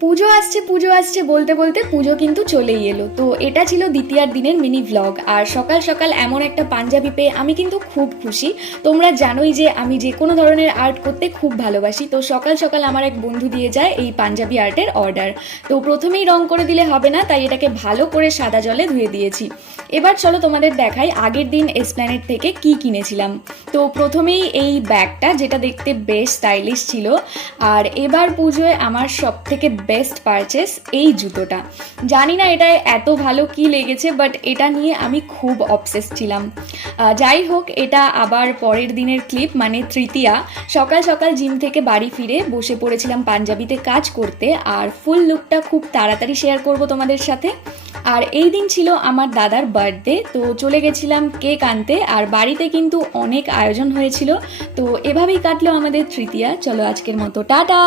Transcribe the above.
পুজো আসছে বলতে বলতে পুজো কিন্তু চলেই এলো। তো এটা ছিল দ্বিতীয়ার দিনের মিনি ভ্লগ। আর সকাল সকাল এমন একটা পাঞ্জাবি পেয়ে আমি কিন্তু খুব খুশি। তোমরা জানোই যে আমি যে কোনো ধরনের আর্ট করতে খুব ভালোবাসি। তো সকাল সকাল আমার এক বন্ধু দিয়ে যায় এই পাঞ্জাবি আর্টের অর্ডার। তো প্রথমেই রং করে দিলে হবে না, তাই এটাকে ভালো করে সাদা জলে ধুয়ে দিয়েছি। এবার চলো তোমাদের দেখাই আগের দিন এসপ্ল্যানেড থেকে কি কিনেছিলাম। তো প্রথমেই এই ব্যাগটা, যেটা দেখতে বেশ স্টাইলিশ ছিল। আর এবার পুজোয় আমার সব থেকে বেস্ট পারচেস এই জুতোটা। জানি না এটা এত ভালো কি লেগেছে, বাট এটা নিয়ে আমি খুব অবসেস ছিলাম। যাই হোক, এটা আবার পরের দিনের ক্লিপ, মানে তৃতীয়া। সকাল সকাল জিম থেকে বাড়ি ফিরে বসে পড়েছিলাম পাঞ্জাবিতে কাজ করতে, আর ফুল লুকটা খুব তাড়াতাড়ি শেয়ার করব তোমাদের সাথে। আর এই দিন ছিল আমার দাদার বার্থডে, তো চলে গেছিলাম কেক আনতে। আর বাড়িতে কিন্তু অনেক আয়োজন হয়েছিল। তো এভাবেই কাটলো আমাদের তৃতীয়া। চলো আজকের মতো টাটা।